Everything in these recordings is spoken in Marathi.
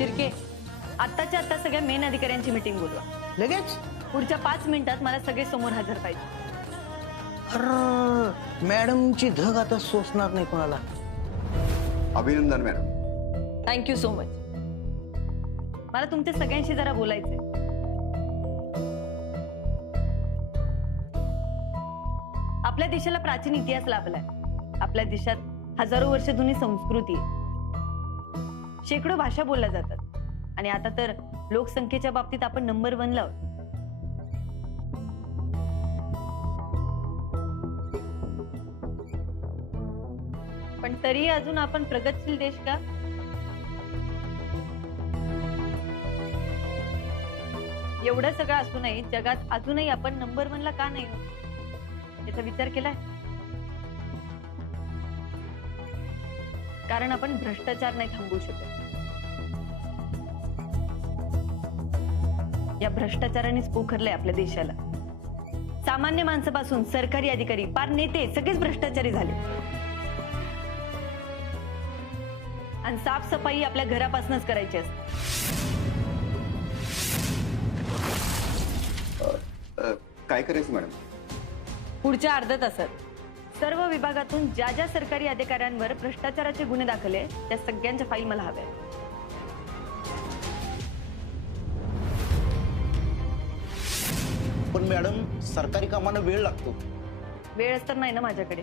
शिर्के, आत्ताच्या आत्ता सगळ्या मेन अधिकाऱ्यांची मीटिंग बोलवा. लगेच? पुढच्या 5 मिनिटात मला सगळे समोर हजर पाहिजे. अरे मॅडमची धग आता सोसणार नाही कोणाला. अभिनंदन मॅडम. Thank you so much. मला तुमच्या सगळ्यांशी जरा बोलायचंय. आपल्या देशाला प्राचीन इतिहास लाभलाय. आपल्या देशात हजारो वर्ष जुनी संस्कृती आहे. शेकडो भाषा बोलल्या जातात आणि आता तर लोकसंख्येच्या बाबतीत आपण नंबर 1 ला आहोत. पण तरी अजून आपण प्रगतशील देश का? एवढं सगळं असूनही जगात अजूनही आपण नंबर 1 ला का नाही आहोत याचा विचार केलाय? कारण आपण भ्रष्टाचार नाही थांबवू शकत. या भ्रष्टाचारानेच पोखरलंय आपल्या देशाला. सामान्य माणसापासून सरकारी अधिकारी पार नेते सगळेच भ्रष्टाचारी झाले. आणि साफसफाई आपल्या घरापासूनच करायची असते. काय करायचं मॅडम? पुढच्या अर्ध्या तासात सर्व विभागातून ज्या ज्या सरकारी अधिकाऱ्यांवर भ्रष्टाचाराचे गुन्हे दाखल आहे त्या सगळ्यांच्या फाईल मला हव्या. पण मॅडम सरकारी कामांना वेळ लागतो. वेळच तर नाही ना माझ्याकडे.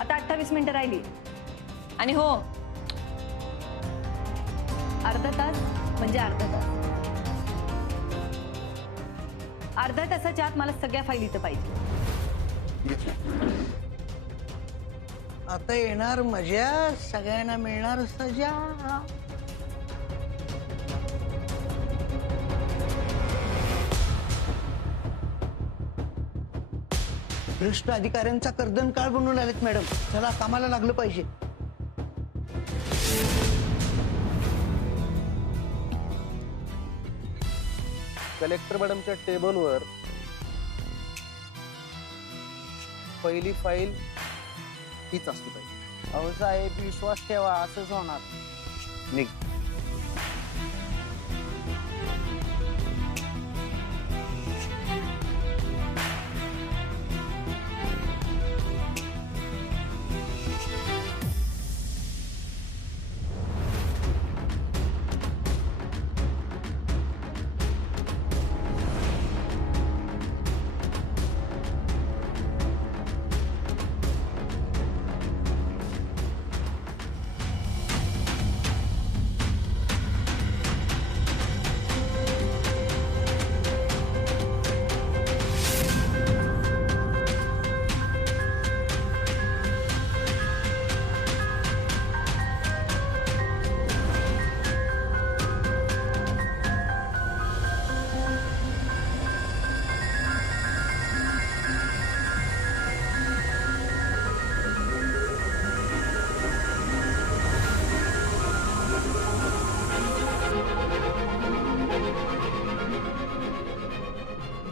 आता 28 मिनिटं राहिली. आणि हो, अर्धा तास म्हणजे अर्धा तास. अर्ध्या तासाच्या आत मला सगळ्या फाईल इथं पाहिजे. आता येणार मजा, सगळ्यांना मिळणार सजा. भ्रष्ट अधिकाऱ्यांचा कर्दन काळ बनवून आलेत मॅडम. चला कामाला लागलं पाहिजे. कलेक्टर मॅडमच्या टेबलवर पहिली फाईल हीच असली पाहिजे. अहो साहेब, विश्वास ठेवा, असंच होणार. निघ.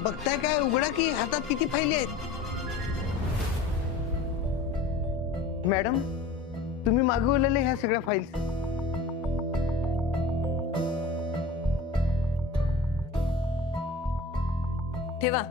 बघताय काय उघडा की हातात किती फाईली आहेत. मॅडम तुम्ही मागवलेले ह्या सगळ्या फाईल्स. ठेवा.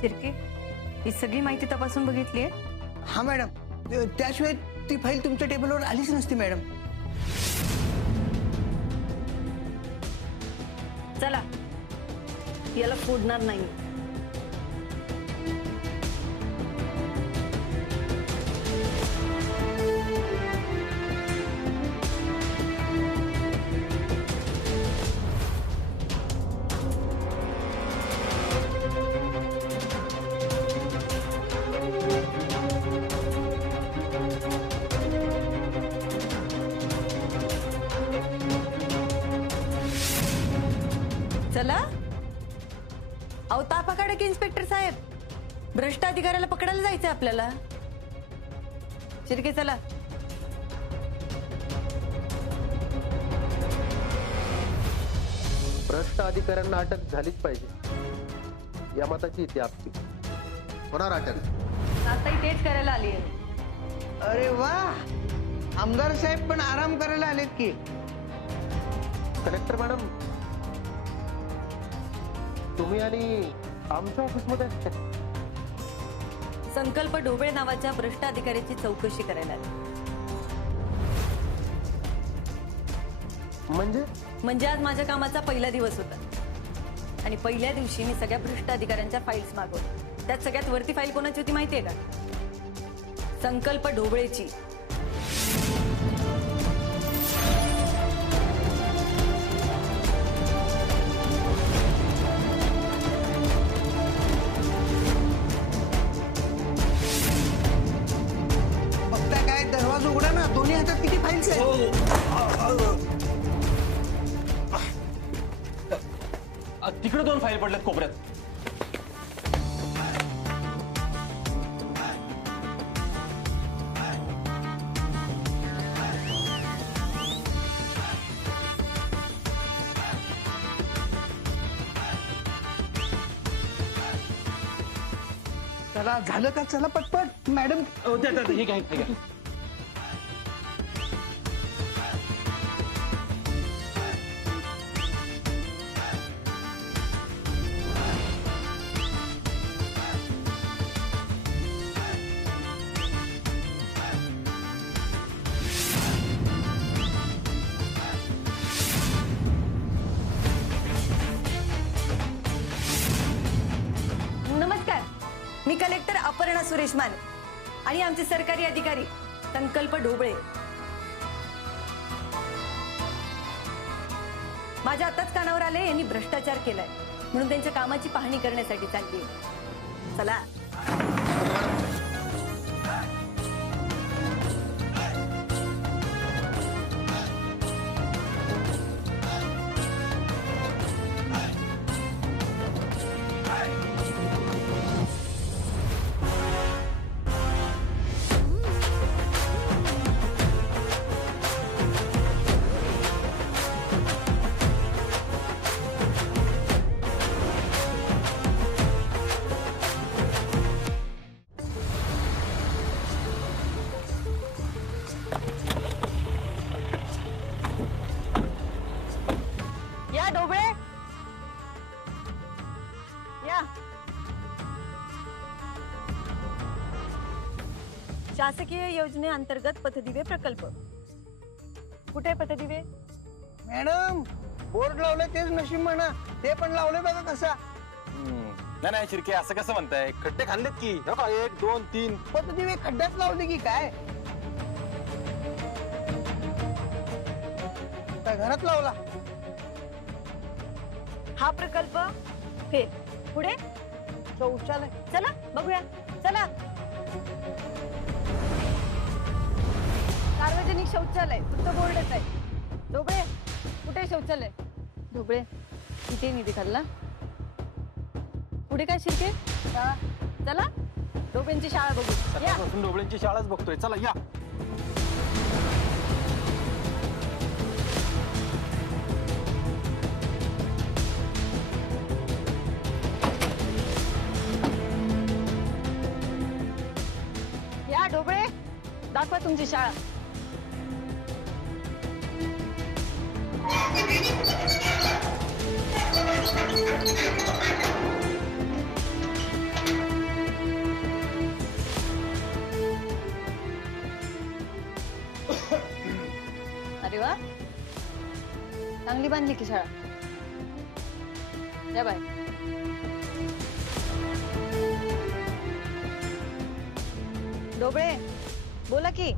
शिर्के, ही सगळी माहिती तपासून बघितली आहे? हा मॅडम, त्याशिवाय ती फाईल तुमच्या टेबलवर आलीच नसती मॅडम. चला, याला फोडणार नाही. चला, अहो तापा काढा की इन्स्पेक्टर साहेब. भ्रष्ट अधिकाऱ्याला पकडायला जायचंय आपल्याला. शिर्के चला. भ्रष्ट अधिकाऱ्यांना अटक झालीच पाहिजे या मताची ती आपली. होणार अटक. ताई तेच करायला आली आहे. अरे वा, आमदार साहेब पण आराम करायला आलेत की. कलेक्टर मॅडम, तुम्ही आणि आमच्या ऑफिसमध्ये संकल्प ढोबळे नावाच्या भ्रष्ट अधिकाऱ्याची चौकशी करायला आली. म्हणजे आज माझ्या कामाचा पहिला दिवस होता आणि पहिल्या दिवशी मी सगळ्या भ्रष्ट अधिकाऱ्यांच्या फाईल्स मागवल्या. त्यात सगळ्यात वरती फाईल कोणाची होती माहितीये का? संकल्प ढोबळेची. बघता काय, दरवाजा उघडा ना. दोन्ही हातात किती फाईल्स आहेत? तिकडे 2 फाईल पडल्यात कोपऱ्यात. चला, झालं का? चला पटपट. मॅडम हे काय नमस्कार, मी कलेक्टर अपर्णा सुरेश माने आणि आमचे सरकारी अधिकारी संकल्प ढोबळे. माझ्या आताच कानावर आले यांनी भ्रष्टाचार केलाय म्हणून त्यांच्या कामाची पाहणी करण्यासाठी चालली. चला. या ढोबळे या. शासकीय योजनेअंतर्गत पथदिवे प्रकल्प. कुठे पथदिवे? मॅडम, बोर्ड लावलंय तेच नशीब म्हणा. ते पण लावलंय बघा कसा. नाही नाही शिर्के, असं कसं म्हणताय? खड्डे खाल्लेत की. 1 2 3. पद्धतीने खड्ड्यात लावले की काय? काय घरात लावला? हा प्रकल्प फेल. पुढे शौचालय. चला बघूया. चला. सार्वजनिक शौचालय फक्त बोर्डच आहे. ढोबळे कुठे शौचालय? ढोबळे इथे निधी खाल्ला. पुढे काय शिर्के? शाळा. चला ढोबळेंची शाळा बघू. या. सकाळपासून ढोबळेंची शाळाच बघतोय. चला या. या ढोबळे, दाखवा तुमची शाळा. अरे वा, चांगली बांधली की शाळा. या बाय. ढोबळे बोला की.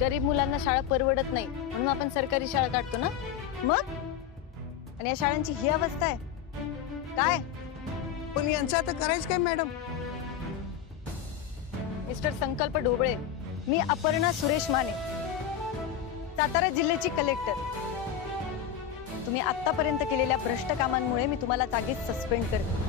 गरीब मुलांना शाळा परवडत नाही म्हणून आपण सरकारी शाळा काढतो ना. मग आणि या शाळांची ही अवस्था आहे काय? पण यांचं आता करायचं काय मॅडम? मिस्टर संकल्प ढोबळे, मी अपर्णा सुरेश माने, सातारा जिल्ह्याची कलेक्टर. तुम्ही आतापर्यंत केलेल्या भ्रष्ट कामांमुळे मी तुम्हाला जागीच सस्पेंड करते.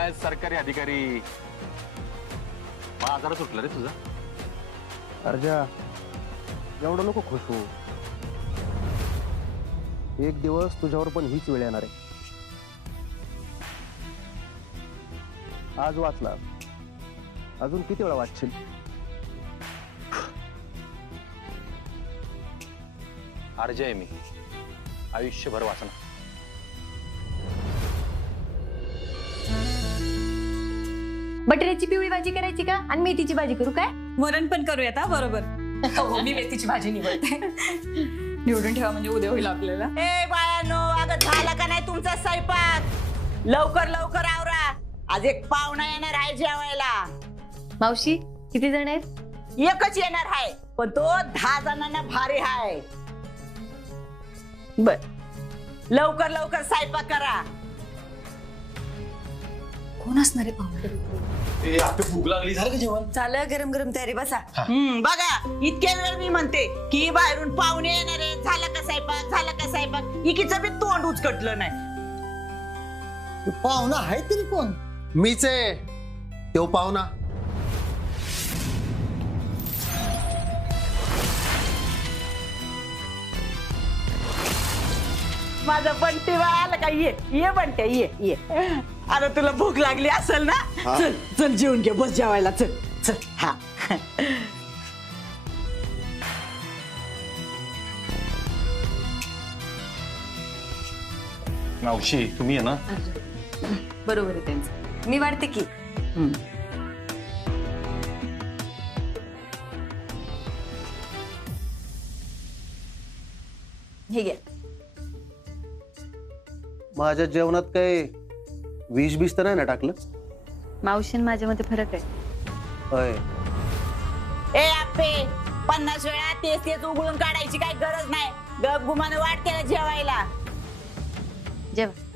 काय सरकारी अधिकारी बाजारात सुटलं रे तुझा. अर्जा एवढं नको खुश हो. एक दिवस तुझ्यावर पण हीच वेळ येणार आहे. आज वाचला, अजून किती वेळा वाचशील? अर्ज आहे मी, आयुष्यभर वाचणार. बटाट्याची पिवळी भाजी करायची का आणि मेथीची भाजी करू काय? वरण पण करूयात हा, बरोबर. हो, मी मेथीची भाजी निवडते. निवडून ठेवा म्हणजे उद्या होईल आपल्याला. ए बायानो, अगं झाला का नाही तुमचा स्वयंपाक? लवकर लवकर आवरा, आज एक पाहुणा येणार आहे जेवायला. मावशी किती जण आहेत? एकच येणार आहे, पण तो 10 जणांना भारी आहे. बर, लवकर लवकर स्वयंपाक करा. कोण असणार आहे पाहुणे? भूक लागली, झालं का जेवण? झालं, गरम गरम तयारी बसा. बघा, इतक्या वेळ मी म्हणते की बाहेरून पाहुणे येणार आहे, झाला का स्वयंपाक, झाला का स्वयंपाक, इकीचं बी तोंड उचकटलं नाही. पाहुणा आहे तरी कोण? मीच आहे तो पाहुणा. माझं बंटी बाळ आलं का? ये ये बंट्या, ये ये. अरे तुला भूक लागली असेल ना? चल चल जेवून घे, बस जेवायला, चल चल. हा, मावशी तुम्ही आहे ना. बरोबर आहे त्यांचं, मी वाढते की. हे घ्या. माझ्या जेवणात काय विष बीस तर नाही ना टाकलं? मावशीन माझ्यामध्ये फरक आहे. होय. ए आपे, 50 वेळा तेच तेच उघडून काढायची काही गरज नाही. गप गुमाने वाटते ना जेवायला. जेव्हा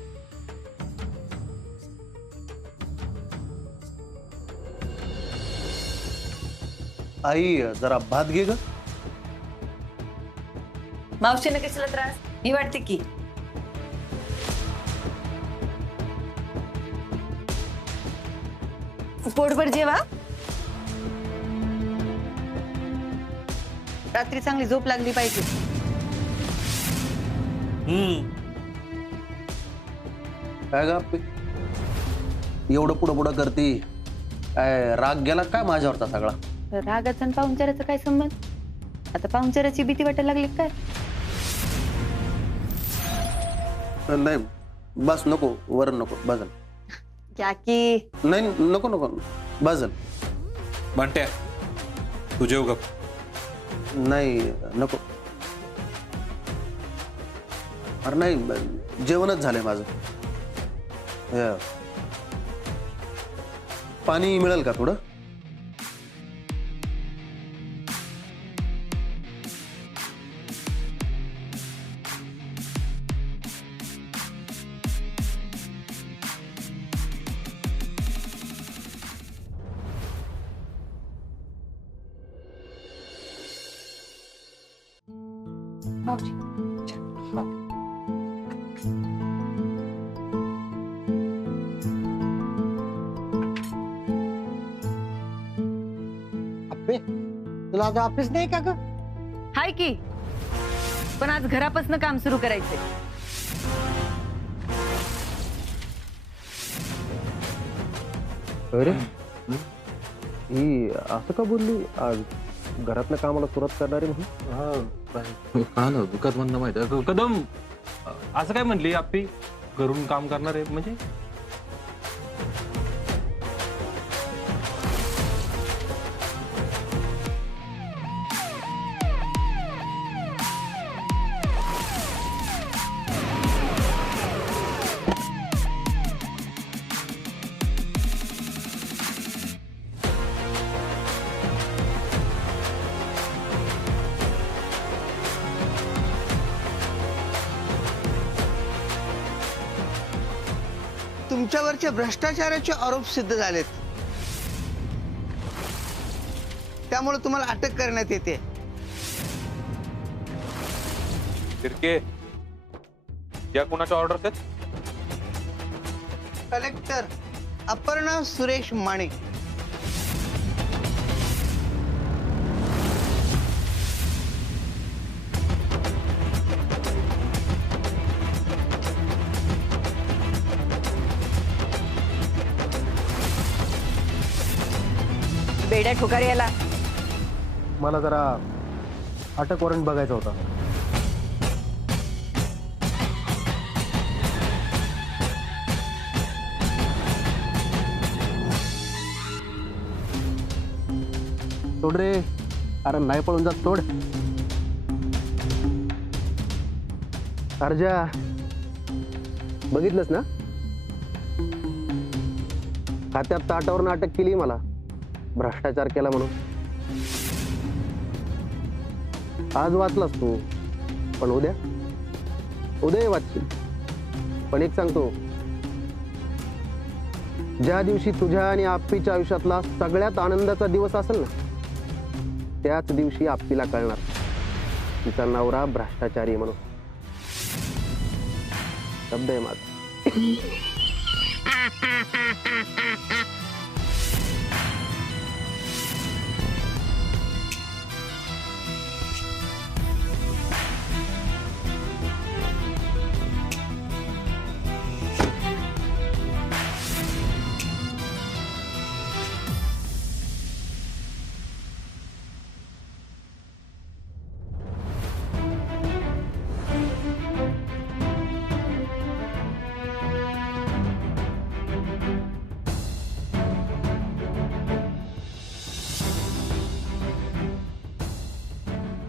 आई जरा भात घे ग. मावशीने कशाला त्रास, मी वाढते की. पोटभर जेवा. रात्री चांगली झोप लागली पाहिजे. काय ग आप्पे? एवढं पुढं पुढं करती, काय राग गेला काय माझ्यावरचा सगळा? रागाचा आणि पाहुणचाराचा काय संबंध? आता पाहुणचाराची भीती वाटायला लागली काय? नाही बस, नको वरण नको, बजल. क्या की नाही नको नको, बजल. बंट्या तू जेव गप. नाही नको. अरे नाही, जेवणच झालंय माझं. पाणी मिळेल का थोडं? अप्पे, तुला आता ऑफिस नाही का ग? हाय की, पण आज घरापासून काम सुरू करायचंय. अरे ही असं का बोलली? आज घरातल्या कामाला सुरुवात करणारी म्हणून? हा ना, दुःखात म्हणणं माहिती आहे. कदम असं काय म्हणली आपली, घरून काम करणार आहे म्हणजे? तुमच्यावरचे भ्रष्टाचाराचे आरोप सिद्ध झालेत, त्यामुळे तुम्हाला अटक करण्यात येते. तिरके या कुणाच्या ऑर्डर आहेत? कलेक्टर अपर्णा सुरेश माने. बेड्या ठोकारे याला. मला जरा अटक वॉरंट बघायचा होता. सोड रे, अरे नाही पळून जात, सोड. अर्जा, बघितलंस ना, खात्यात ताटावरून अटक केली मला, भ्रष्टाचार केला म्हणून. आज वाचलास तू, पण उद्या वाचशील. पण एक सांगतो, ज्या दिवशी तुझ्या आणि आप्पीच्या आयुष्यातला सगळ्यात आनंदाचा दिवस असेल ना, त्याच दिवशी आप्पीला कळणार तिचा नवरा भ्रष्टाचारी म्हणून. शब्द आहे माझा.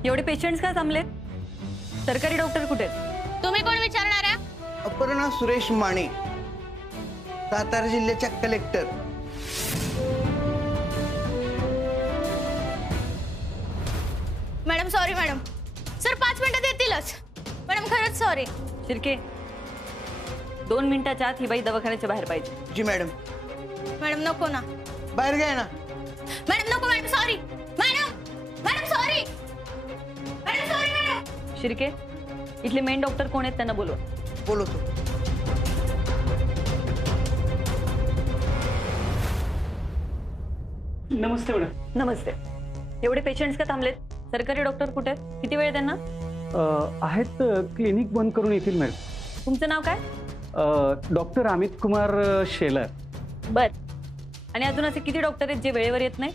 एवढे पेशंट्स का थांबलेत? सरकारी डॉक्टर कुठे आहेत? तुम्ही कोण विचारणारा? अपर्णा सुरेश माने, सातारा जिल्ह्याच्या collector. Madam sorry madam. Sir 5 मिनिटं देतीलच. मॅडम खरंच सॉरी. शिर्के, 2 मिनिटाच्या आत ही बाई दवाखान्याच्या बाहेर पाहिजे. जी मॅडम. मॅडम नको ना. बाहेर घ्या ना. मॅडम नको. Madam sorry. Madam sorry. Madam sorry madam. Shirke, इथले मेन डॉक्टर कोण आहेत त्यांना बोलवा. बोलवतो. नमस्ते मॅडम. नमस्ते. एवढे पेशंट्स का थांबलेत? सरकारी डॉक्टर कुठे आहेत? किती वेळ आहे त्यांना? आहेत, क्लिनिक बंद करून येतील मॅडम. तुमचं नाव काय? डॉक्टर अमित कुमार शेलर. बर. आणि अजून असे किती डॉक्टर आहेत जे वेळेवर येत नाही?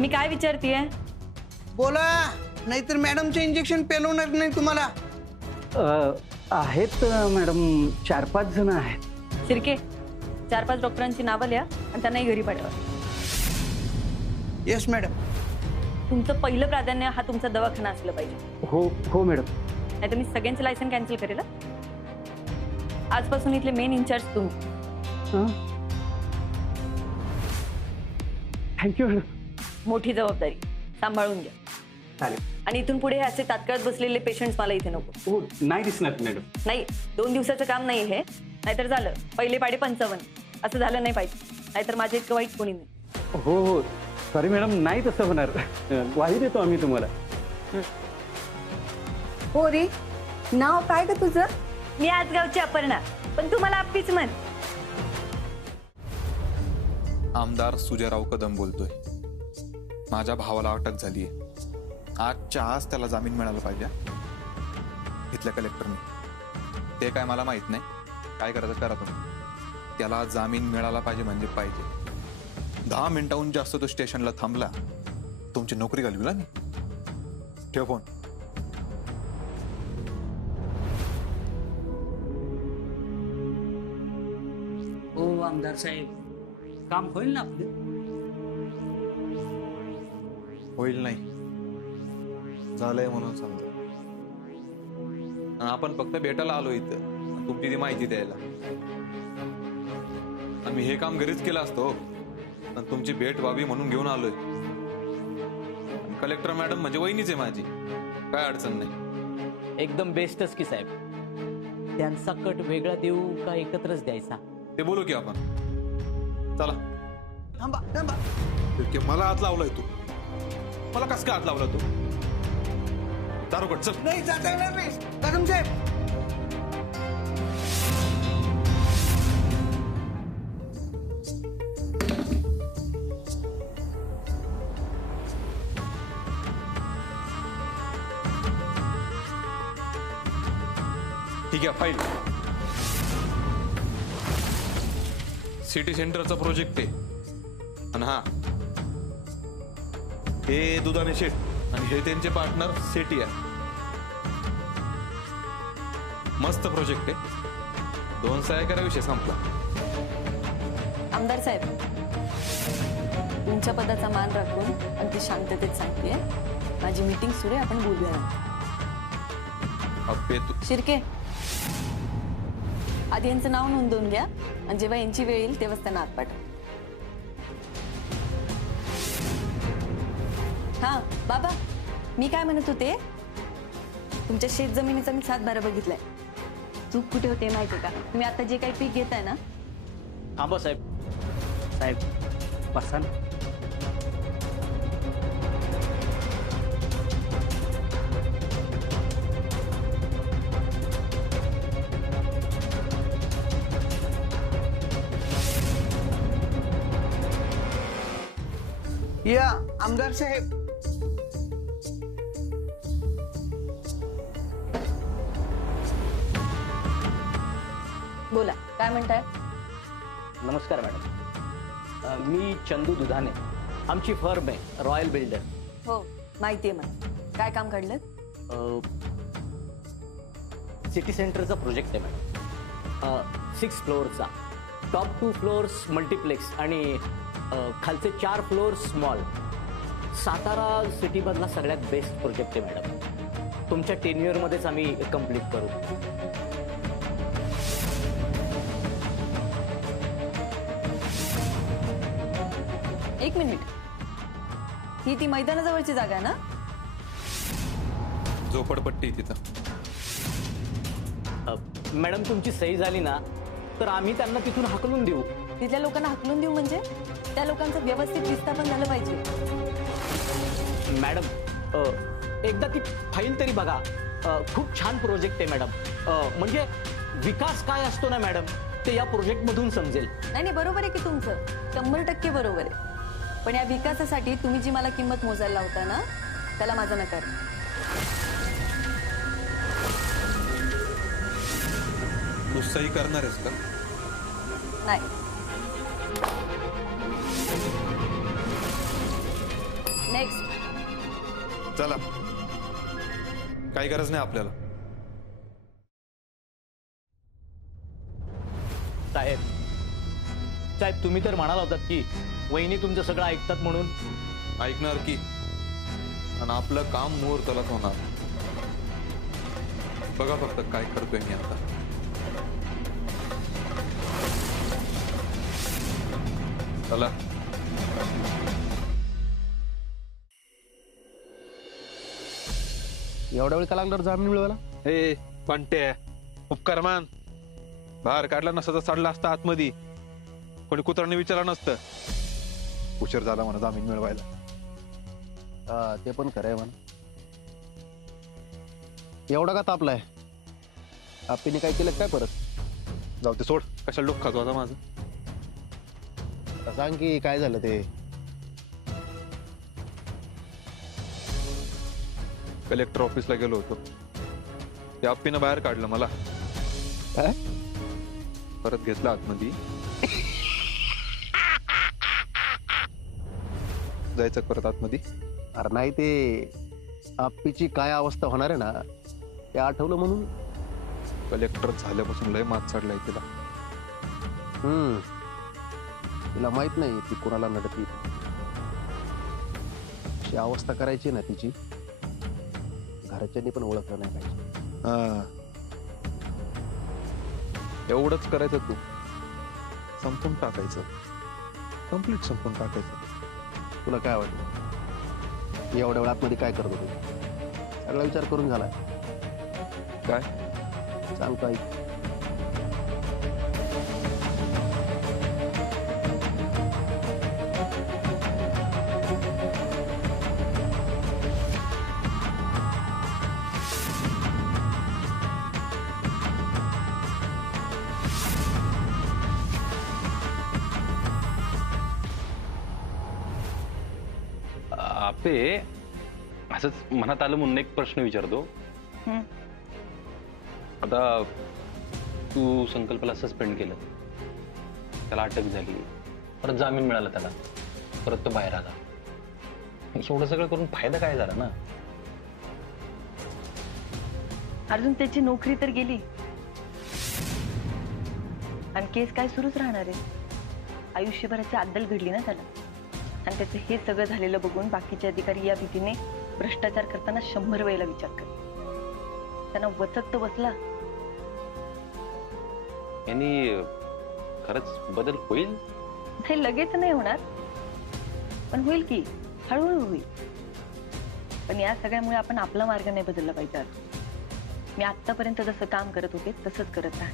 मी काय विचारतीये? बोला, नाहीतर मॅडमचे इंजेक्शन पेलवणार नाही तुम्हाला. आहेत मॅडम, 4-5 जण आहेत. शिर्के, 4-5 डॉक्टरांची नावं लिहा आणि त्यांनाही घरी पाठवा. Yes madam. तुमचं पहिलं प्राधान्य हा तुमचा दवाखाना असलं पाहिजे. हो मॅडम. नाही तर मी सगळ्यांचं लायसन कॅन्सल करेल. आजपासून इथले मेन इन्चार्ज तुम्ही. Thank you madam. मोठी जबाबदारी, सांभाळून घ्या. चालेल. आणि इथून पुढे असे तात्काळ बसलेले पेशंट्स मला इथे नको. हो, नाही दिसणार मॅडम. नाही, 2 दिवसाचं काम नाही हे. नाहीतर झालं पहिले पाडे 55 असं झालं नाही पाहिजे. नाहीतर माझे इतकं वाईट कोणी नाही. हो, सॉरी मॅडम, नाही तसं होणार. वाही देतो आम्ही तुम्हाला. हो रे, नाव काय ग तुझं? मी आज गावची अपर्णा, पण तुम्हाला आप्पीच म्हण. आमदार सुजयराव कदम बोलतोय. माझ्या भावाला अटक झालीये. आजच्या आज त्याला जामीन मिळाला पाहिजे इथल्या कलेक्टरने. ते काय मला माहित नाही, काय करायचं करा तुम्ही. त्याला जामीन मिळाला पाहिजे म्हणजे पाहिजे. 10 मिनिटाहून जास्त तो स्टेशनला थांबला, तुमची नोकरी घालविला मी. ठेव फोन. हो आमदार साहेब, काम होईल ना आपलं? होईल नाही, झालंय म्हणून समजा. आपण फक्त भेटायला आलो इथं, तुमची ती माहिती द्यायला. मी हे काम घरीच केलं असतो, पण तुमची भेट व्हावी म्हणून घेऊन आलोय. कलेक्टर मॅडम म्हणजे वहिनीच आहे माझी, काय अडचण नाही. एकदम बेस्टच की साहेब. त्यांचा कट वेगळा देऊ का एकत्रच द्यायचा? ते बोलू की आपण. चला. थांबा थांबा. मला हात लावलाय तू. मला कस काय हात लावला तू? दारू कट. चल. नाही, जाता येणार नाही मॅडम साहेब. ठीक आहे फाईल. सिटी सेंटरचा प्रोजेक्ट आहे. आणि हा हे दुधाने शेठ आणि हे त्यांचे पार्टनर सेटिया. मस्त प्रोजेक्ट आहे. 2 सह्या करा, विषय संपला. आमदार साहेब, तुमच्या पदाचा मान राखून अगदी शांततेत सांगतेय, माझी मीटिंग सुरू आहे, आपण बोलूया. अप्पे तू शिर्के, आधी यांचं नाव नोंदवून घ्या आणि जेव्हा यांची वेळ येईल तेव्हाच त्यांना आत पाठवा. हा बाबा, मी काय म्हणत होते, तुमच्या शेत जमिनीचा मी 7 बारा बघितलाय. चूक कुठे होते माहितीये का? तुम्ही आता जे काही पीक घेताय ना. थांबा साहेब. साहेब बसा ना. या आमदार साहेब. बोला, काय म्हणताय? नमस्कार मॅडम. मी चंदू दुधाने. आमची फर्म आहे रॉयल बिल्डर. हो माहितीये मला. काय काम काढलं? सिटी सेंटरचा प्रोजेक्ट आहे मॅडम. 6 फ्लोअरचा. टॉप 2 फ्लोअर्स मल्टिप्लेक्स आणि खालचे 4 फ्लोअर्स स्मॉल. सातारा सिटीमधला सगळ्यात बेस्ट प्रोजेक्ट आहे मॅडम. तुमच्या टेन्युअरमध्येच आम्ही कम्प्लीट करू. एक मिनिट, ही ती मैदानाजवळची जागा आहे ना? झोपडपट्टी तिथं. मॅडम तुमची सही झाली ना तर आम्ही त्यांना तिथून हाकलून देऊ. तिथल्या लोकांना हाकलून देऊ म्हणजे? त्या लोकांचं व्यवस्थित विस्थापन झालं पाहिजे. मॅडम एकदा ती फाईल तरी बघा. खूप छान प्रोजेक्ट आहे मॅडम. म्हणजे विकास काय असतो ना मॅडम, ते या प्रोजेक्टमधून समजेल. नाही बरोबर आहे की तुमचं, 100% बरोबर आहे. पण या विकासासाठी तुम्ही जी मला किंमत मोजायला लावता ना, त्याला माझा नकार. तू सही करणार आहेस का? नाही. नेक्स्ट. चला, काही गरज नाही आपल्याला. साहेब साहेब तुम्ही तर म्हणाला होतात की वहिनी तुमचं सगळं ऐकतात म्हणून. ऐकणार की, आणि आपलं काम मुहूर्तालाच होणार. बघा फक्त काय करतोय मी आता. चला. एवढ्या वेळ का लागणार जामीन मिळवायला? ए पंटे, उपकार मान. बाहेर काढला नसता तर चढला असता आतमध्ये. कोणी कुत्राने विचारलं नसतं. उशीर झाला म्हणा जामीन मिळवायला. ते पण खरं आहे म्हणा. एवढा का तापलाय? आपीने काय केलं काय परत? जाऊ ते सोड, कशाला डोक खातो आता माझं. सांग की काय झालं ते. कलेक्टर ऑफिसला गेलो होतो. त्या आप्पीनं बाहेर काढलं मला. काय? परत घेतला आतमध्ये. जायचं परत आतमध्ये. अरे नाही, ते आप्पीची काय अवस्था होणार आहे ना ते आठवलं म्हणून. कलेक्टर झाल्यापासून लय मात चढलाय तिला. तिला माहित नाही ती कोणाला नडती. अशी अवस्था करायची ना तिची, घरच्यांनी पण ओळखलं नाही पाहिजे. एवढंच करायचं तू. संपून टाकायचं, कम्प्लीट संपून टाकायचं. तुला काय वाटलं एवढ्या वेळात मध्ये काय करत होतो? सगळा विचार करून झाला काय? सांगतो ऐक. आपे असंच मनात आलं म्हणून एक प्रश्न विचारतो. आता तू संकल्पाला सस्पेंड केलं, त्याला अटक झाली, परत जामीन मिळाला त्याला, परत तो बाहेर आला. एवढं सगळं करून फायदा काय झाला ना? अर्जुन, त्याची नोकरी तर गेली आणि केस काय सुरूच राहणार आहे. आयुष्यभराची अद्दल घडली ना त्याला. आणि त्याचं हे सगळं झालेलं बघून बाकीचे अधिकारी या भीतीने भ्रष्टाचार करताना 100 वेळेला विचार करतात. त्यांना वचक तर बसला. यांनी खरंच बदल होईल? नाही, लगेच नाही होणार, पण होईल की, हळूहळू होईल. पण या सगळ्यामुळे आपण आपला मार्ग नाही बदलला पाहिजे. मी आतापर्यंत जसं काम करत होते तसंच करत राहा.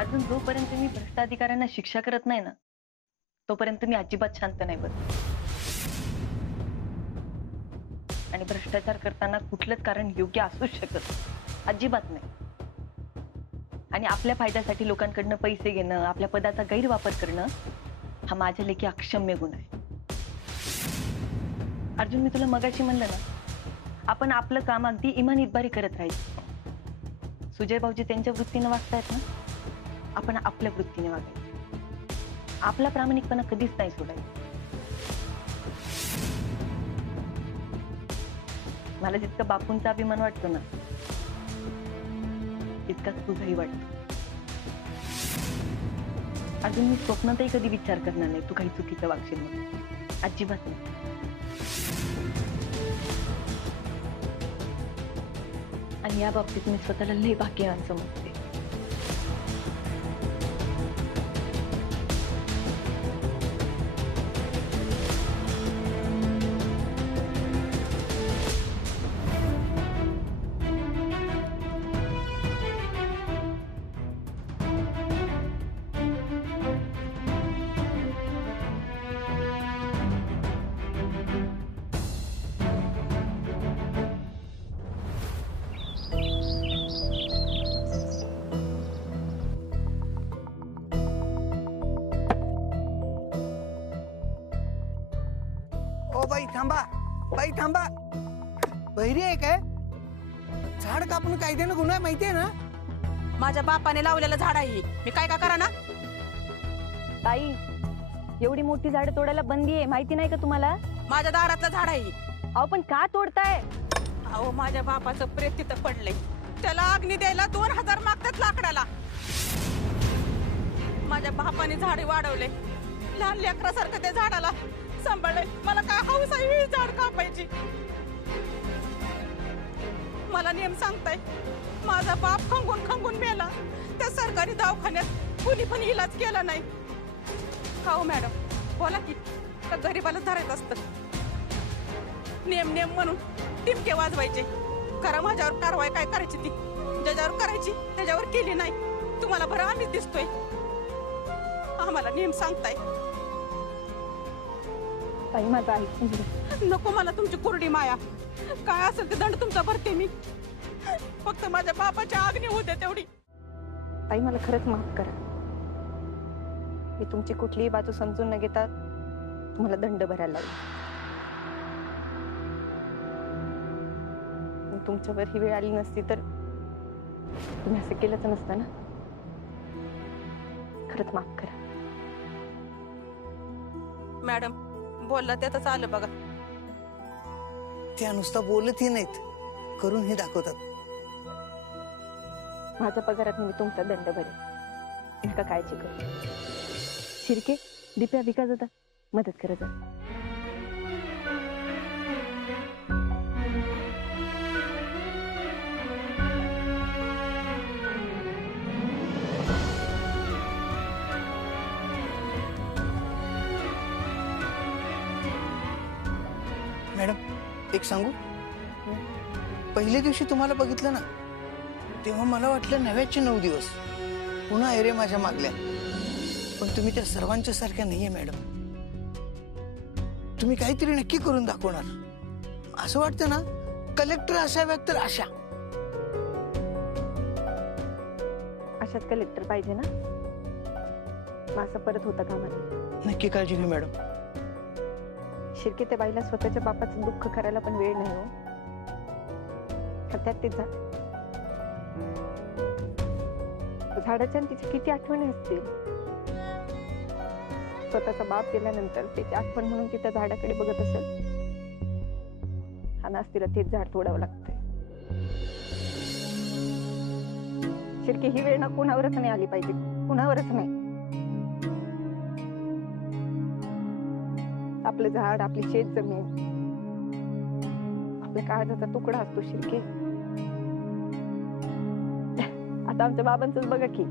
अजून जोपर्यंत मी भ्रष्ट अधिकाऱ्यांना शिक्षा करत नाही ना, तोपर्यंत मी अजिबात शांत नाही बसत. आणि भ्रष्टाचार करताना कुठलंच कारण योग्य असूच शकत अजिबात नाही. आणि आपल्या फायद्यासाठी लोकांकडनं पैसे घेणं, आपल्या पदाचा गैरवापर करणं हा माझ्या लेखी अक्षम्य गुण आहे. अर्जुन, मी तुला मगाशी म्हणलं ना, आपण आपलं काम अगदी इमान इतबारी करत राहायचं. सुजय भाऊजी त्यांच्या वृत्तीनं वागतायत ना, आपण आपल्या वृत्तीने वागायचं. आपला प्रामाणिकपणा कधीच नाही सोडायचा. मला जितका बापूंचा अभिमान वाटतो ना, तितकाच तुझाही वाटतो. अजून मी स्वप्नातही कधी विचार करणार नाही तू काही चुकीचं वागशील म्हणून. अजिबात नाही. आणि या बाबतीत मी स्वतःला लय भाग्यवान समजते. ओ बाई थांबा, बाई थांबा. बहिरी आहे काय? झाड कापून कायद्यानं गुन्हा आहे, माहितीये ना? माझ्या बापाने लावलेलं झाड आहे, मी काय का करा ना? ताई, एवढी मोठी झाडं तोडायला बंदी आहे, माहिती नाही का तुम्हाला? माझ्या दारातलं झाड आहे. अहो पण का तोडताय? अहो, माझ्या बापाचं प्रेत तिथं पडलंय, त्याला अग्नी द्यायला 2000 मागतात लाकडाला. माझ्या बापाने झाडे वाढवले, लहान लेकरासारखं त्या झाडाला सांभाळलंय. मला काय हौस आहे ही झाड कापायची? मला नेम सांगताय, माझा बाप खंगून खंगून मेला, त्या सरकारी दवाखान्यात कुणी पण इलाज केला नाही. का हो मॅडम, बोला की, का गरीबाला धरायचं असतं? नेम नेम म्हणून टिमके वाजवायचे. करा माझ्यावर कारवाई काय करायची ती, ज्याच्यावर करायची त्याच्यावर केली नाही. तुम्हाला बरं आम्हीच दिसतोय, आम्हाला नेम सांगताय. ताई, माझं ऐकून घे. नको मला तुमची कोरडी माया, काय असेल ते दंड तुमचा भरते मी. फक्त माझ्या बापाच्या अग्नी होते तेवढी. ताई, मला खरंच माफ करा. मी तुमची कुठलीही बाजू समजून न घेता तुम्हाला दंड भरायला लागला. तुमच्यावर ही वेळ आली नसती तर तुम्ही असं केलंच नसतं ना. खरंच माफ करा. मॅडम, बोलला त्यातच आलं बघा. त्या नुसता बोलतही नाहीत, करूनही दाखवतात. माझ्या पगारात मी तुमचा दंड भरेल, नका काळजी करू. शिर्के, दिप्या, विकास दादा, मदत करत जा. मॅडम, एक सांगू? पहिल्या दिवशी तुम्हाला बघितलं ना, तेव्हा मला वाटलं 9चे 9 दिवस पुन्हा आहे रे माझ्या मागल्या. पण तुम्ही त्या सर्वांच्या सारख्या नाहीये मॅडम. तुम्ही काहीतरी नक्की करून दाखवणार असं वाटतं ना. कलेक्टर असाव्यात तर अशा. अशात कलेक्टर पाहिजे ना, माझं परत होता कामाला. नक्की काळजी घ्या मॅडम. शिर्के, त्या बाईला स्वतःच्या बापाचं दुःख करायला पण वेळ नाही हो. त्यात ते जा. झाडाच्या तिची किती आठवणी असतील. स्वतःचा बाप गेल्यानंतर त्याची आठवण म्हणून तिथं झाडाकडे बघत असेल. आणि आज तिला तेच झाड तोडावं लागतंय. शिर्के, ही वेळ ना कुणावरच नाही आली पाहिजे, कुणावरच नाही. आपलं झाड, आपली शेत जमीन आपल्या काळजाचा तुकडा असतो शिर्के. आता आमच्या बाबांचंच बघा की,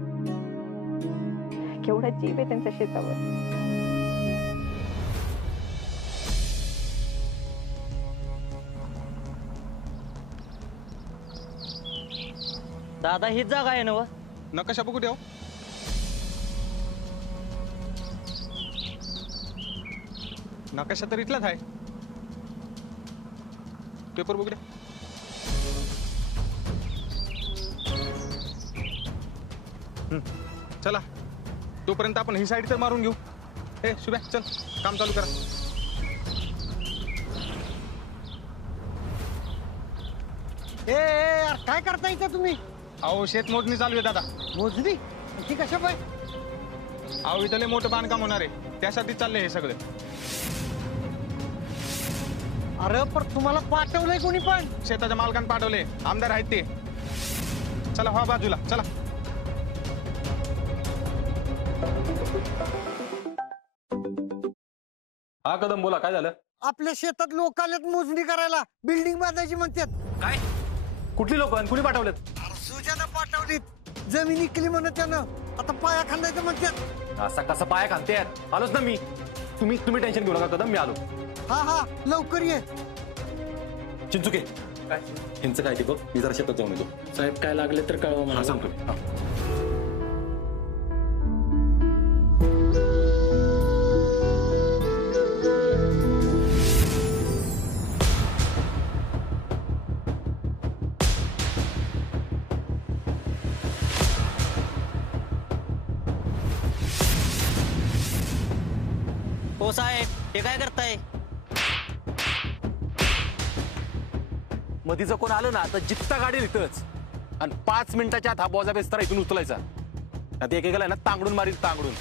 केवढा जीव आहे त्यांच्या शेतावर. दादा हीच जागा आहे ना व? नकाशा बघू द्या. नकाशा तर इथलाच आहे. पेपर बघू द्या. चला, तोपर्यंत आपण ही साईड तर मारून घेऊ. ए शुभ्या, चल काम चालू करा. यार काय करता इथं तुम्ही? अहो शेत मोजणी चालू आहे दादा. मोजणी? ती कशा पाय? अहो इथले मोठं बांधकाम होणार आहे, त्यासाठी चाललंय हे सगळं. अरे पण तुम्हाला पाठवलंय कोणी? पण शेताच्या मालकानं पाठवले, आमदार आहेत ते. चला व्हा बाजूला, चला. हा कदम, बोला काय झालं? आपल्या शेतात लोक आलेत मोजणी करायला, बिल्डिंग बांधायची म्हणतात. काय? कुठली लोक? कुणी पाठवलेत? सुजानं पाठवलीत. जमीन इकली म्हणत त्यानं, आता पाया खांदायचं म्हणतात. असा कसा पाया खांदतेत? आलोच ना मी. तुम्ही टेन्शन घेऊ नका कदम, मी आलो. हा लवकर ये. चिंचुके काय यांचं काय ते बघ, मी जरा शेतात जाऊन येतो. साहेब काय लागले तर कळवा मला. सांगतो. हो साहेब, हे काय करताय? मधीचं कोण आलं ना तर जित्ता गाडी इथंच, आणि 5 मिनिटाच्या आत हा बोजा बेस्तारा इथून उचलायचा. आता एकेकाला ना तांगडून मारील, तांगडून.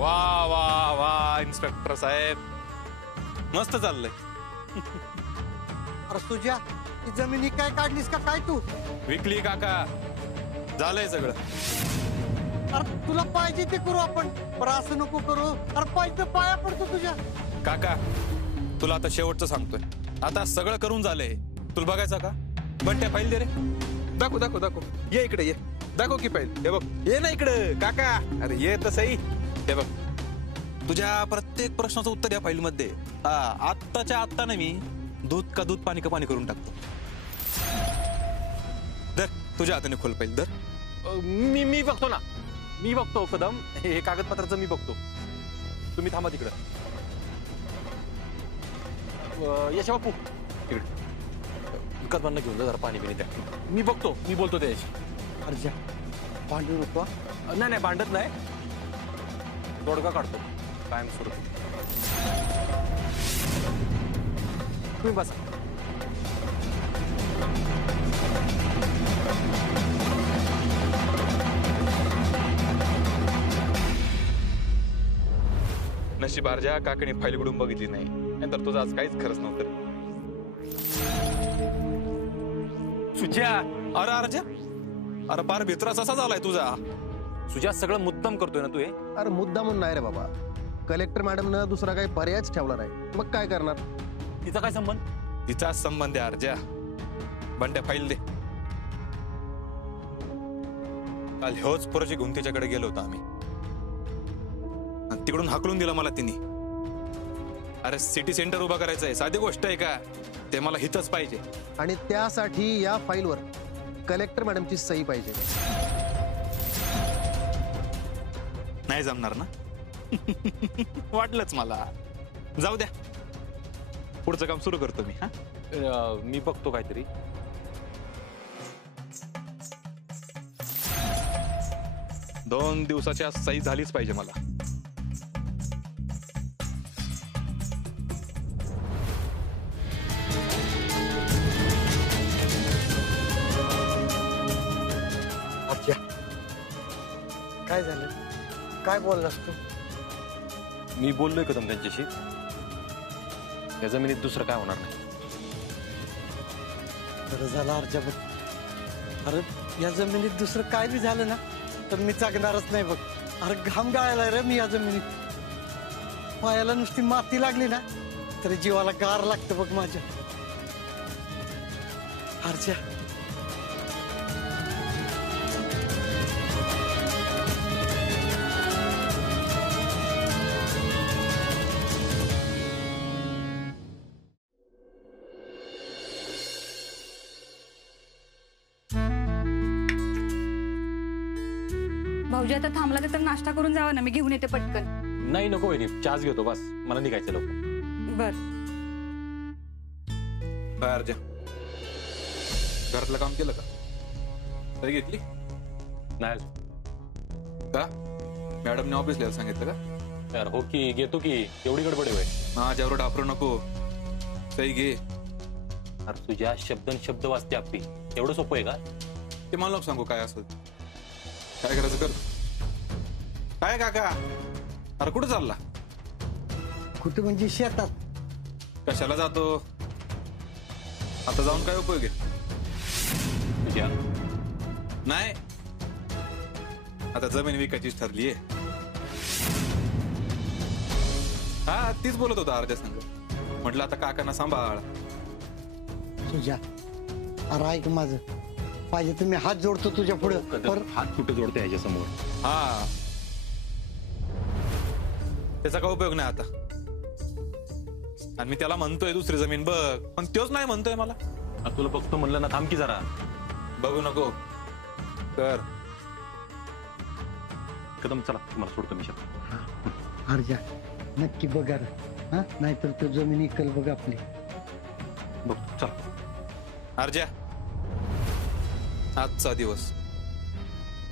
वा वा वा इन्स्पेक्टर साहेब, मस्त चाललंय. अरे तुझ्या ती जमिनी काय काढलीस का काय तू? विकली काका, झालंय सगळं. अरे तुला पाहिजे ते करू आपण, पण असं नको करू. अरे पाहिजे पाया पडतो तुझ्या. काका तुला आता शेवटचं सांगतोय, आता सगळं करून झालंय. तुला बघायचं का? बंट्या फाईल दे रे. दाखव दाखव दाखव. ये इकडे ये, दाखव की फाईल. हे बघ, ये ना इकडे काका. अरे ये तर सही. हे बघ, तुझ्या प्रत्येक प्रश्नाचं उत्तर या फाईल मध्ये. आत्ताच्या आत्ता ना मी दूध का दूध, पाणी का पाणी करून टाकतो. दर तुझ्या हाताने खोल फाईल दर. मी बघतो ना, मी बघतो कदम. हे कागदपत्राचं मी बघतो, तुम्ही थांबा तिकडं. यश बापू इकडे कदमांना घेऊन जा, जरा पाणी पिणी द्या. मी बघतो, मी बोलतो त्याशी. अर्जा भांडू नको. नाही नाही, भांडत नाही, तोडगा काढतो कायम सुरू. तुम्ही बसा. नशीब अर्जा काकाने फाईल उघडून बघितली नाही, नाहीतर तुझं आज काहीच खरंच नव्हतं. सुज्या, अरे अर्जा, अरे पार भित्रास असा झालाय तुझा. सुज्या सगळं मुद्दाम करतोय ना तू हे? अरे मुद्दा म्हणून नाही रे बाबा, कलेक्टर मॅडमनं दुसरा काही पर्यायच ठेवला नाही, मग काय करणार? तिचा काय संबंध? तिचाच संबंध आहे अर्जा. बंड्या फाईल दे. काल ह्योच प्रोजेक्ट घेऊन त्याच्याकडे गेलो होतो आम्ही, आणि तिकडून हाकलून दिला मला तिने. अरे सिटी सेंटर उभा करायचं आहे, साधी गोष्ट आहे का? ते मला हितच पाहिजे. आणि त्यासाठी या फाईलवर कलेक्टर मॅडमची सही पाहिजे. नाही जमणार ना? वाटलंच मला. जाऊ द्या, पुढचं काम सुरू करतो मी. मी बघतो काहीतरी. दोन दिवसाच्या सही झालीच पाहिजे मला. काय झालं? काय बोललास तू? मी बोललोय कदम त्यांच्याशी. या जमिनीत दुसरं काय होणार नाही. बरं झालं अर्जा बघ. अरे या जमिनीत दुसरं काय बी झालं ना तर मी जगणारच नाही बघ. अरे घाम गाळायला रे मी या जमिनीत. पायाला नुसती माती लागली ना तरी जीवाला गार लागतं बघ माझ्या. अर्जा भाऊजी आता थांबला तर नाश्ता करून जावा ना, मी घेऊन येते पटकन. नाही नको वहिनी, चहाच घेतो बस. मला निघायचं लवकर. बर. काय अर्जा, घरातलं काम केलं का? तरी घेतली नाही का? मॅडमने ऑफिसला यायला सांगितलं का? यार हो की घेतो की, एवढी गडबड आहे. माझ्यावर डापरू नको, सही घे. अरे तुझ्या शब्द वाचते आपली, एवढं सोपं आहे का? ते मला नको सांगू काय असं. काय करायचं कर. काय काका, अरे कुठं चालला? कुठे म्हणजे शेतात. कशाला जातो? आता जाऊन काय उपयोग आहे? तुझ्या नाही, आता जमीन विकायचीच ठरलीये. हा तीच बोलत होता अर्ध्या संघ. म्हटलं आता काकांना सांभाळ. तुझ्या अरे ऐक माझं, पाहिजे तर मी हात जोडतो तुझ्या पुढे. हात कुठे जोडते याच्या समोर? हा त्याचा काय उपयोग नाही आता. आणि मी त्याला म्हणतोय दुसरी जमीन बघ, पण तोच नाही म्हणतोय मला. तुला बघतो म्हणलं ना, थांब की जरा. बघू नको कर. कदम चला, तुम्हाला सोडतो मी शेतात. अर्जा नक्की बघा रे. हा नाहीतर तो जमीन इकल बघ आपली. बघतो चला. अर्जा, आजचा दिवस,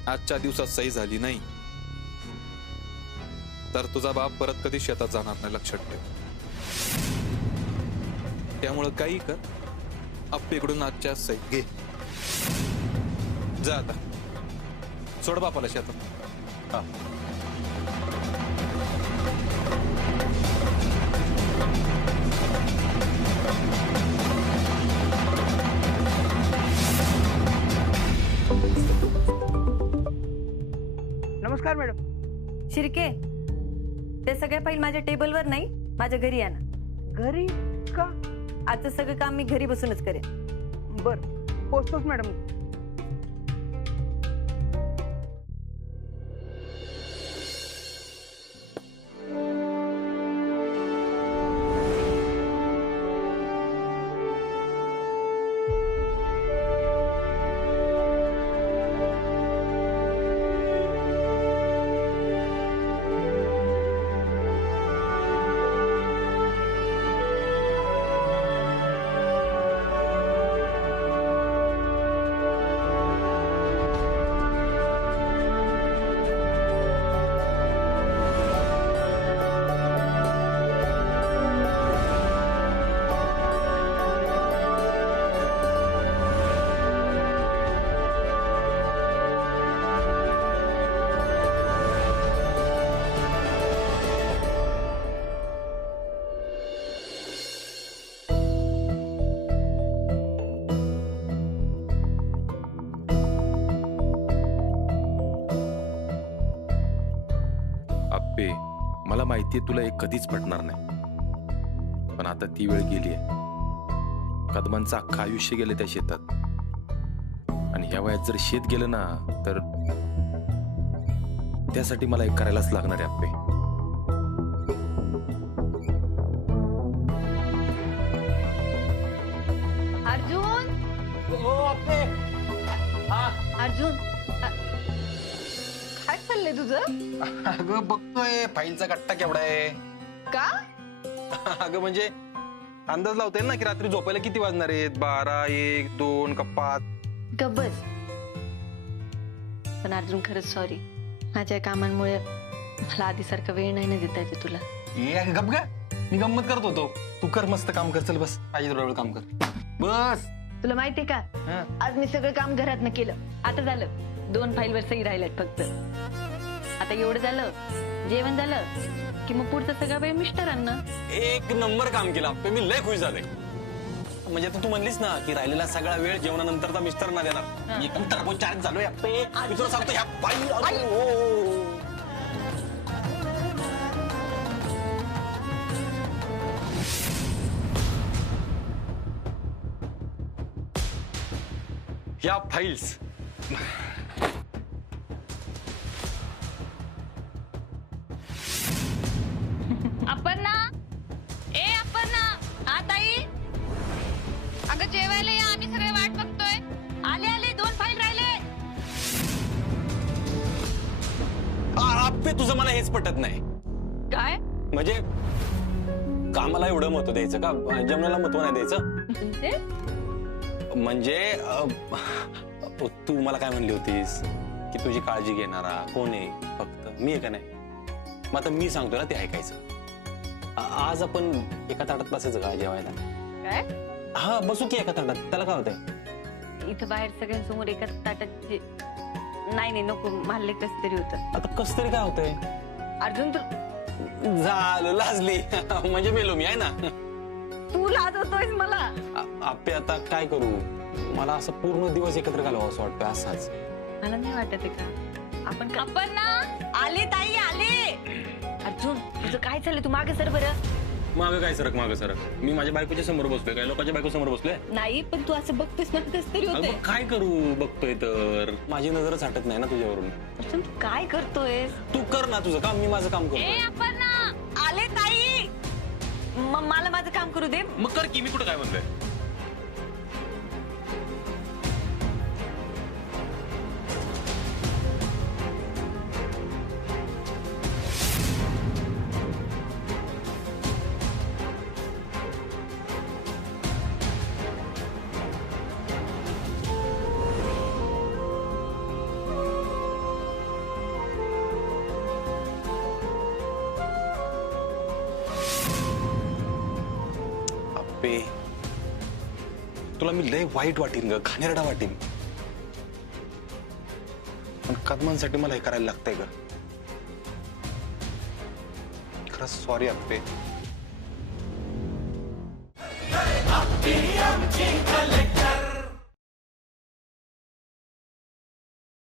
आजच्या दिवसात सही झाली नाही तर तुझा बाप परत कधी शेतात जाणार नाही, लक्षात ठेव. त्यामुळं काही कर, आप्पीकडून आजच्या सही घे. जा आता, सोड बापाला शेतात. हा नमस्कार मॅडम. शिर्के, ते सगळे फाईल माझ्या टेबलवर नाही, माझ्या घरी आणा. घरी का? आजचं सगळं काम मी घरी बसूनच करेन. बर पोचतोच मॅडम. मला माहितीये तुला हे कधीच पटणार नाही, पण आता ती वेळ गेलीये. कदमांचं अख्खं आयुष्य गेलं त्या शेतात, आणि ह्या वयात जर शेत गेलं ना तर त्यासाठी मला एक करायलाच लागणार आहे. आप्पे अर्जुन काय चाललंय तुझं? अगं बघतोय फाईलचा कट्टा केवढा आहे. का? अगं म्हणजे अंदाज लावता येईल ना की रात्री झोपायला किती वाजणार आहेत. 12, 1, 2 का 5. गब्बस. पण अर्जुन खरंच सॉरी, माझ्या कामांमुळे मला आधीसारखा वेळ नाही ना देता येते तुला. ए गप ग, मी गंमत करत होतो. तू कर मस्त काम कर. चल बस, पाहिजे तेवढं काम कर बस. तुला माहितीये का, आज मी सगळं काम घरात केलं. आता झालं 2 फाईलवर सही राहिल्यात फक्त. आता एवढं झालं, जेवण झालं की मग पुढचा सगळा वेळ मिस्टरांना. एक नंबर काम केलं आप्पे, मी लय खुश झाले. म्हणजे तू म्हणलीस ना की राहिलेला सगळा वेळ जेवणानंतरचा मिस्टर ना देणार. मी एकदम टर्बोचार्ज झालोय आप्पे. मी तुला सांगतो ह्या फाईल या फाईल्स अपर्णा, ए अपर्णा, हा ताई, अगं जेवायला या, आम्ही सगळे वाट बघतोय. आले आले, 2 फाईल राहिले. आप्पे तुझं मला हेच पटत नाही. काय म्हणजे कामाला एवढं महत्व द्यायचं का, जेवणाला महत्व नाही द्यायचं? म्हणजे तू मला काय म्हणली होतीस की तुझी काळजी घेणारा कोण आहे, फक्त मी आहे का नाही? मग आता मी सांगतो ना ते ऐकायचं. आज आपण एका ताटात बसायचं का जेवायला? काय? हा बसू की एका ताटात, त्याला काय होतंय? इथं बाहेर सगळ्यांसमोर एकाच ताटात नाही नको, मारले कस तरी होतं. आता कस तरी काय होतंय? अर्जुन तू झालं, लाजली म्हणजे मेलो मी आहे ना. तू लाजवतोयस मला. आप्पे आता काय करू, मला असं पूर्ण दिवस एकत्र घालवा असं वाटतं. असाच मला नाही वाटत आहे का आपण अपर्णा, आले ताई आले. अर्जुन तुझं काय चाललंय? तू मागे सर बरं. मागं काय सरक, मागं सरक. मी माझ्या बायकोच्या समोर बसलोय काय लोकांच्या बायको समोर बसलोय? नाही, पण तू असं बघतोयस ना कस तरी होतंय. मग काय करू, बघतोय तर माझी नजरच हटत नाही ना तुझ्यावरून. अर्जुन तू काय करतोयस? तू कर ना तुझं काम, मी माझं काम करतो. ए अपर्णा, आले ताई. मला माझं काम करू दे. मग कर की, मी कुठं काय म्हणतोय? तुला मी लय वाईट वाटीन ग, घाणेरडा वाटीन. पण कदमांसाठी मला हे करायला लागतंय ग. खरंच सॉरी अप्पे.